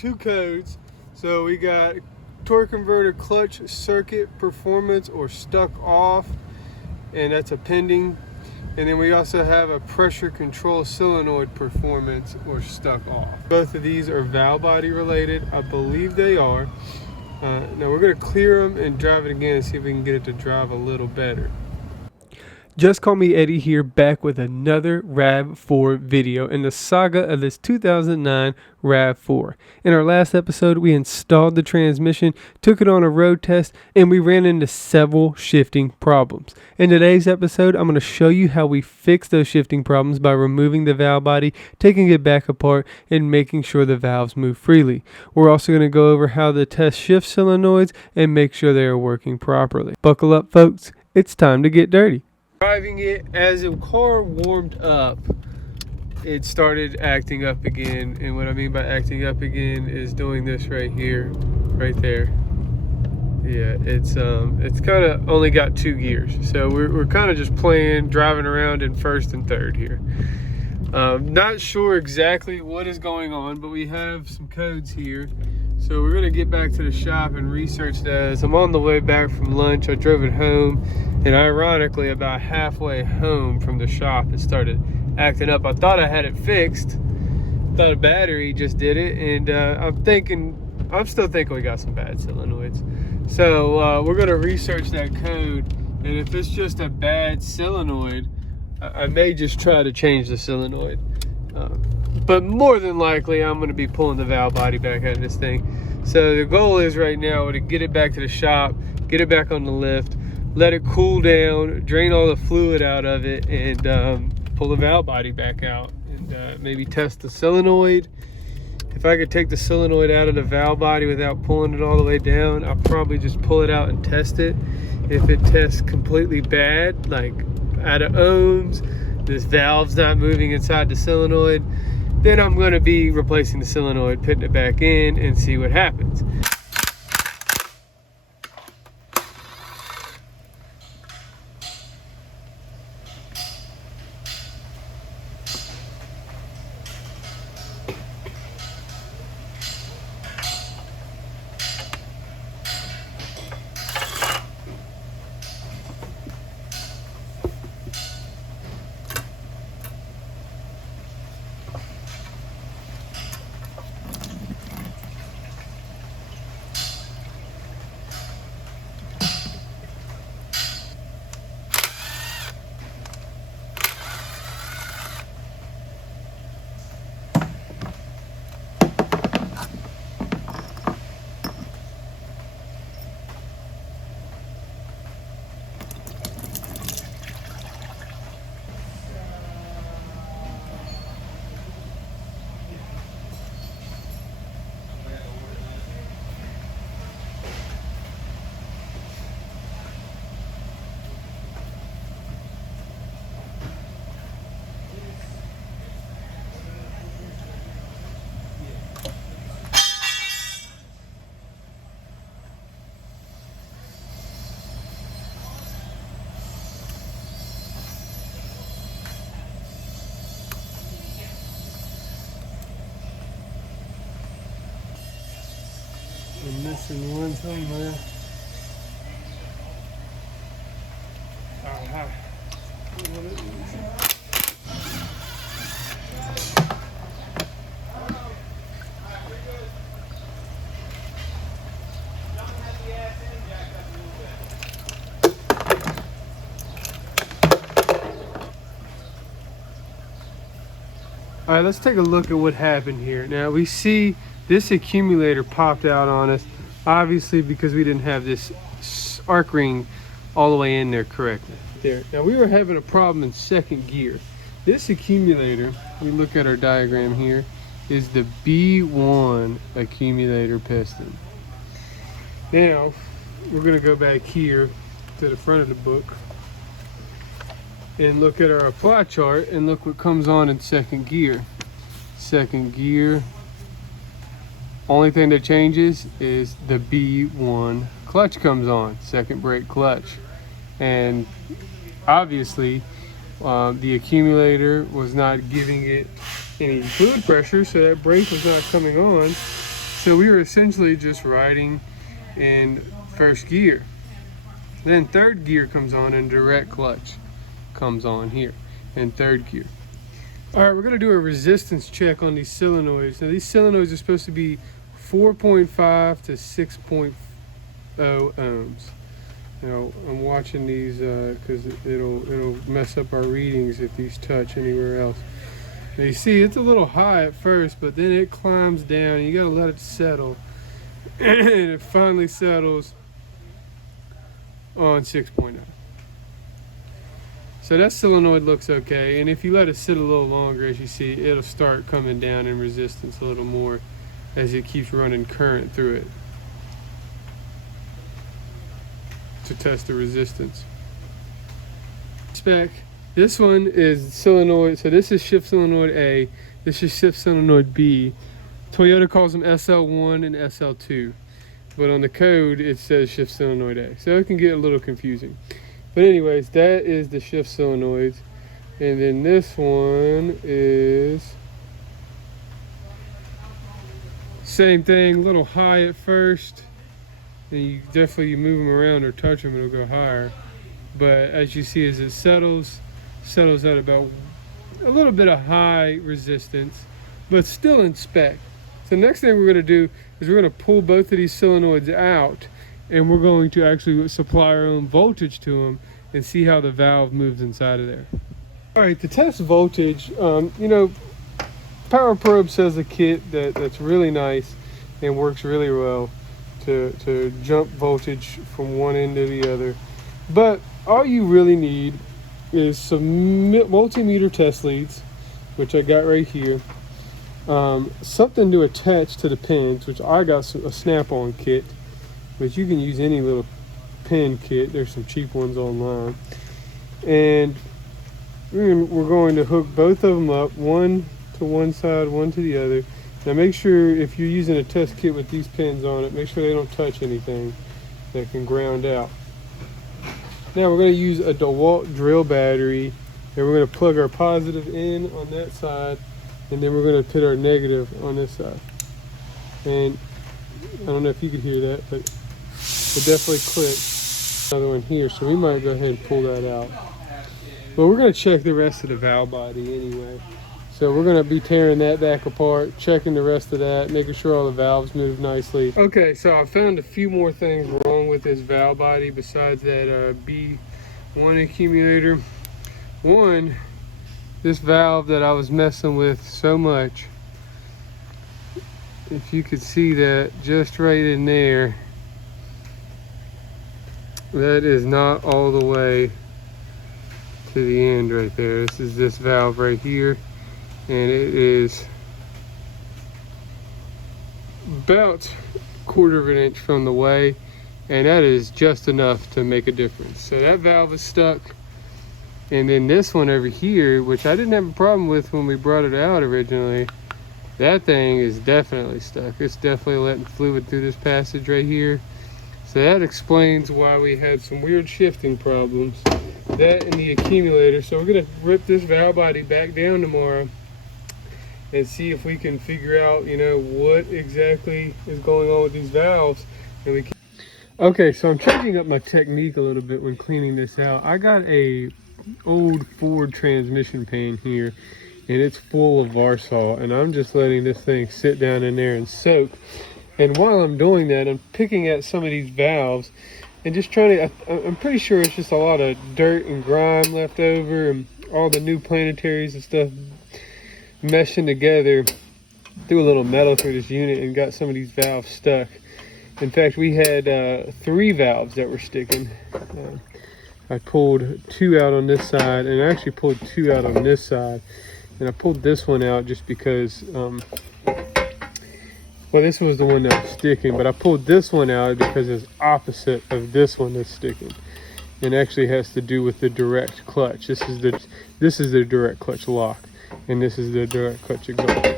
two codes. So we got torque converter clutch circuit performance or stuck off, and that's a pending. And then we also have a pressure control solenoid performance or stuck off. Both of these are valve body related. I believe they are. Now we're going to clear them and drive it again and see if we can get it to drive a little better. Just Call Me Eddie here, back with another RAV4 video in the saga of this 2009 RAV4. In our last episode, we installed the transmission, took it on a road test, and we ran into several shifting problems. In today's episode, I'm going to show you how we fix those shifting problems by removing the valve body, taking it back apart, and making sure the valves move freely. We're also going to go over how to test shift solenoids and make sure they are working properly. Buckle up, folks. It's time to get dirty. Driving it, as the car warmed up, it started acting up again. And what I mean by acting up again is doing this right here, right there. Yeah, it's kind of only got 2 gears. So we're kind of just driving around in first and third here. Not sure exactly what is going on, but we have some codes here. So we're gonna get back to the shop and research those. I'm on the way back from lunch. I drove it home, and ironically, about halfway home from the shop, it started acting up. I thought I had it fixed. Thought a battery just did it, and I'm still thinking we got some bad solenoids. So we're gonna research that code, and if it's just a bad solenoid, I may just try to change the solenoid. But more than likely, I'm going to be pulling the valve body back out of this thing. So the goal is right now to get it back to the shop, get it back on the lift, let it cool down, drain all the fluid out of it, and pull the valve body back out, and maybe test the solenoid. If I could take the solenoid out of the valve body without pulling it all the way down, I'll probably just pull it out and test it. If it tests completely bad, like out of ohms, this valve's not moving inside the solenoid, then I'm going to be replacing the solenoid, putting it back in, and see what happens. I'm missing one somewhere. Aha. All right, let's take a look at what happened here. Now we see this accumulator popped out on us, obviously because we didn't have this arc ring all the way in there correctly. There. Now we were having a problem in second gear. This accumulator, we look at our diagram here, is the B1 accumulator piston. Now we're going to go back here to the front of the book and look at our apply chart and look what comes on in second gear. Second gear, only thing that changes is the B1 clutch comes on, second brake clutch. And obviously the accumulator was not giving it any fluid pressure, so that brake was not coming on. So we were essentially just riding in first gear. Then third gear comes on and direct clutch comes on here in third gear. All right, we're gonna do a resistance check on these solenoids. Now these solenoids are supposed to be 4.5 to 6.0 ohms. You know, I'm watching these because it'll mess up our readings if these touch anywhere else. Now you see it's a little high at first, but then it climbs down. You gotta let it settle, and it finally settles on 6.0. So that solenoid looks okay, and if you let it sit a little longer, as you see, it'll start coming down in resistance a little more as it keeps running current through it to test the resistance. Spec, this one is solenoid, so this is shift solenoid A, this is shift solenoid B. Toyota calls them SL1 and SL2, but on the code it says shift solenoid A, so it can get a little confusing. But anyways, that is the shift solenoids. And then this one is same thing, a little high at first. And you definitely move them around or touch them, it'll go higher. But as you see, as it settles at about a little bit of high resistance, but still in spec. So next thing we're gonna do is we're gonna pull both of these solenoids out, and we're going to actually supply our own voltage to them and see how the valve moves inside of there. All right, to test voltage, you know, Power Probe says a kit that's really nice and works really well to jump voltage from one end to the other. But all you really need is some multimeter test leads, which I got right here. Something to attach to the pins, which I got a snap-on kit, but you can use any little pin kit. There's some cheap ones online. And we're going to hook both of them up, one to one side, one to the other. Now make sure if you're using a test kit with these pins on it, make sure they don't touch anything that can ground out. Now we're going to use a DeWalt drill battery, and we're going to plug our positive in on that side, and then we're going to put our negative on this side. And I don't know if you could hear that, but it definitely clicked. Another one here, so we might go ahead and pull that out. But we're going to check the rest of the valve body anyway. So we're going to be tearing that back apart, checking the rest of that, making sure all the valves move nicely. Okay, so I found a few more things wrong with this valve body besides that B1 accumulator. One, this valve that I was messing with so much, if you could see that just right in there, that is not all the way to the end right there. This is this valve right here, and it is about a quarter of an inch from the way, and that is just enough to make a difference. So that valve is stuck. And then this one over here, which I didn't have a problem with when we brought it out originally, that thing is definitely stuck. It's definitely letting fluid through this passage right here. So that explains why we had some weird shifting problems. That and the accumulator. So we're gonna rip this valve body back down tomorrow and see if we can figure out, you know, what exactly is going on with these valves. And we can... Okay, so I'm changing up my technique a little bit when cleaning this out. I got a old Ford transmission pan here, and it's full of Varsol, and I'm just letting this thing sit down in there and soak. And while I'm doing that, I'm picking at some of these valves and just trying to, I'm pretty sure it's just a lot of dirt and grime left over, and all the new planetaries and stuff meshing together. Threw a little metal through this unit and got some of these valves stuck. In fact, we had 3 valves that were sticking. I pulled 2 out on this side, and I actually pulled 2 out on this side. And I pulled this one out just because, well, this was the one that was sticking, but I pulled this one out because it's opposite of this one that's sticking. And actually has to do with the direct clutch. This is the direct clutch lock, and this is the direct clutch exhaust.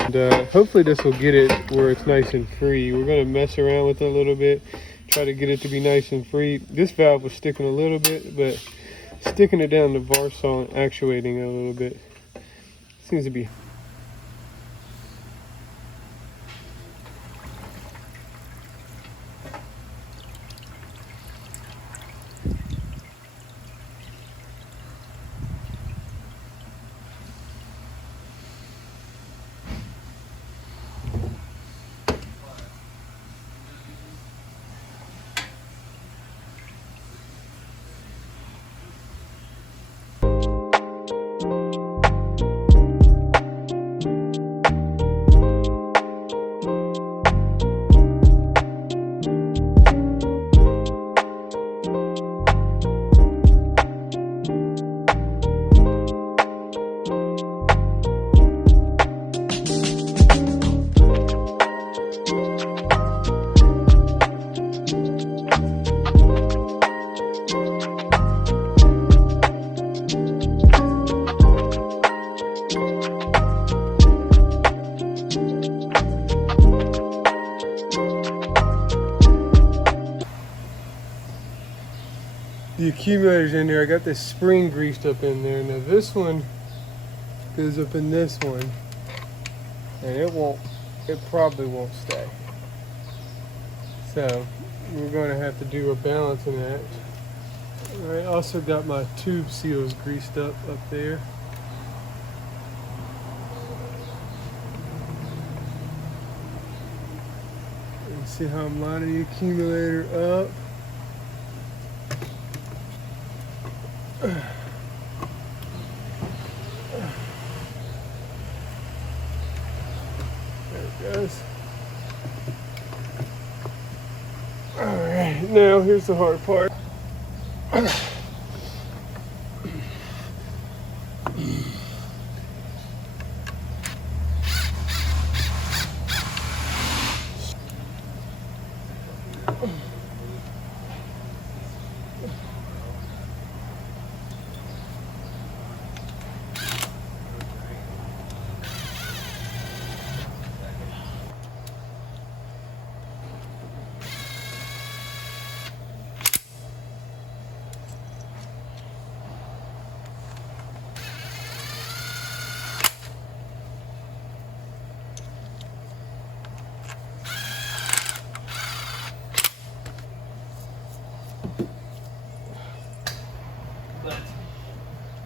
And hopefully this will get it where it's nice and free. We're gonna mess around with it a little bit, try to get it to be nice and free. This valve was sticking a little bit, but sticking it down to Varsol and actuating it a little bit seems to be. the accumulators in there. I got this spring greased up in there. Now this one goes up in this one, and it probably won't stay. So we're going to have to do a balancing act. I also got my tube seals greased up there. And see how I'm lining the accumulator up. There it goes. Alright, now here's the hard part.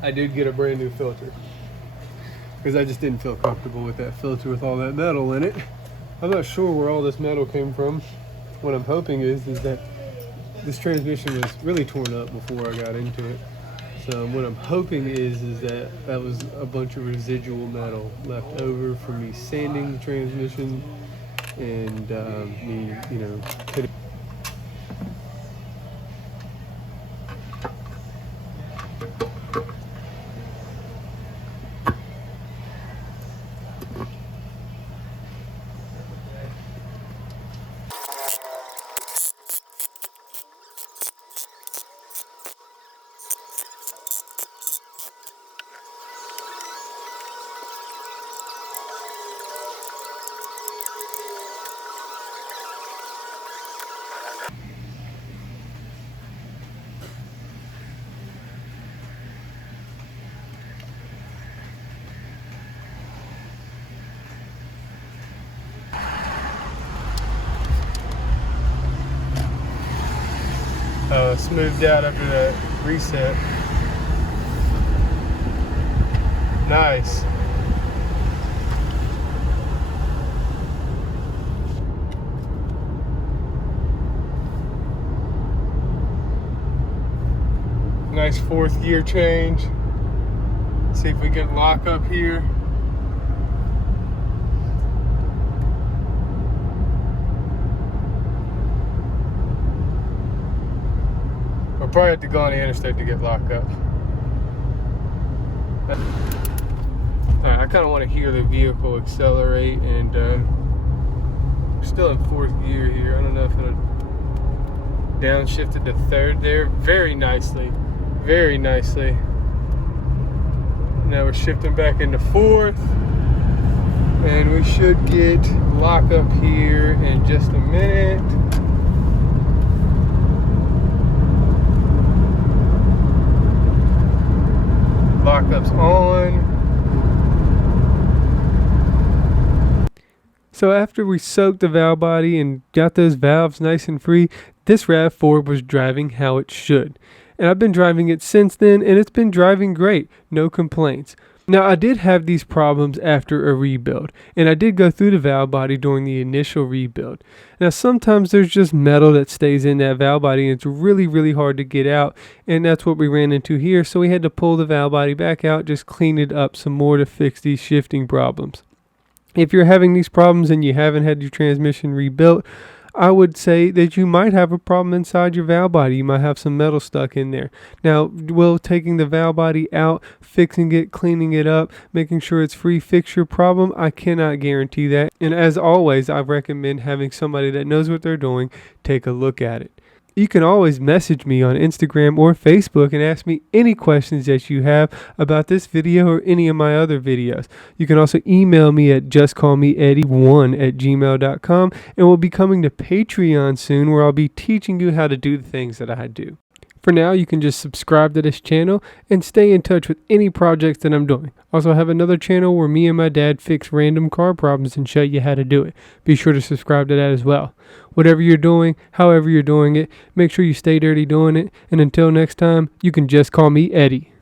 I did get a brand new filter because I just didn't feel comfortable with that filter with all that metal in it. I'm not sure where all this metal came from. What I'm hoping is that this transmission was really torn up before I got into it. So what I'm hoping is that that was a bunch of residual metal left over from me sanding the transmission and me, putting. Smoothed out after that reset. Nice. Nice fourth gear change. See if we can lock up here. I'll probably have to go on the interstate to get locked up. Alright, I kind of want to hear the vehicle accelerate, and we're still in fourth gear here. I don't know if I'm downshifted to third there. Very nicely. Very nicely. Now we're shifting back into fourth, and we should get lock up here in just a minute. Lockup's on. So after we soaked the valve body and got those valves nice and free, this RAV4 was driving how it should. And I've been driving it since then, and it's been driving great. No complaints. Now, I did have these problems after a rebuild, and I did go through the valve body during the initial rebuild. Now, sometimes there's just metal that stays in that valve body, and it's really, really hard to get out, and that's what we ran into here, so we had to pull the valve body back out, just clean it up some more to fix these shifting problems. If you're having these problems and you haven't had your transmission rebuilt, I would say that you might have a problem inside your valve body. You might have some metal stuck in there. Now, will taking the valve body out, fixing it, cleaning it up, making sure it's free, fix your problem? I cannot guarantee that. And as always, I recommend having somebody that knows what they're doing take a look at it. You can always message me on Instagram or Facebook and ask me any questions that you have about this video or any of my other videos. You can also email me at justcallmeeddie1@gmail.com, and we'll be coming to Patreon soon, where I'll be teaching you how to do the things that I do. For now, you can just subscribe to this channel and stay in touch with any projects that I'm doing. Also, I have another channel where me and my dad fix random car problems and show you how to do it. Be sure to subscribe to that as well. Whatever you're doing, however you're doing it, make sure you stay dirty doing it. And until next time, you can just call me Eddie.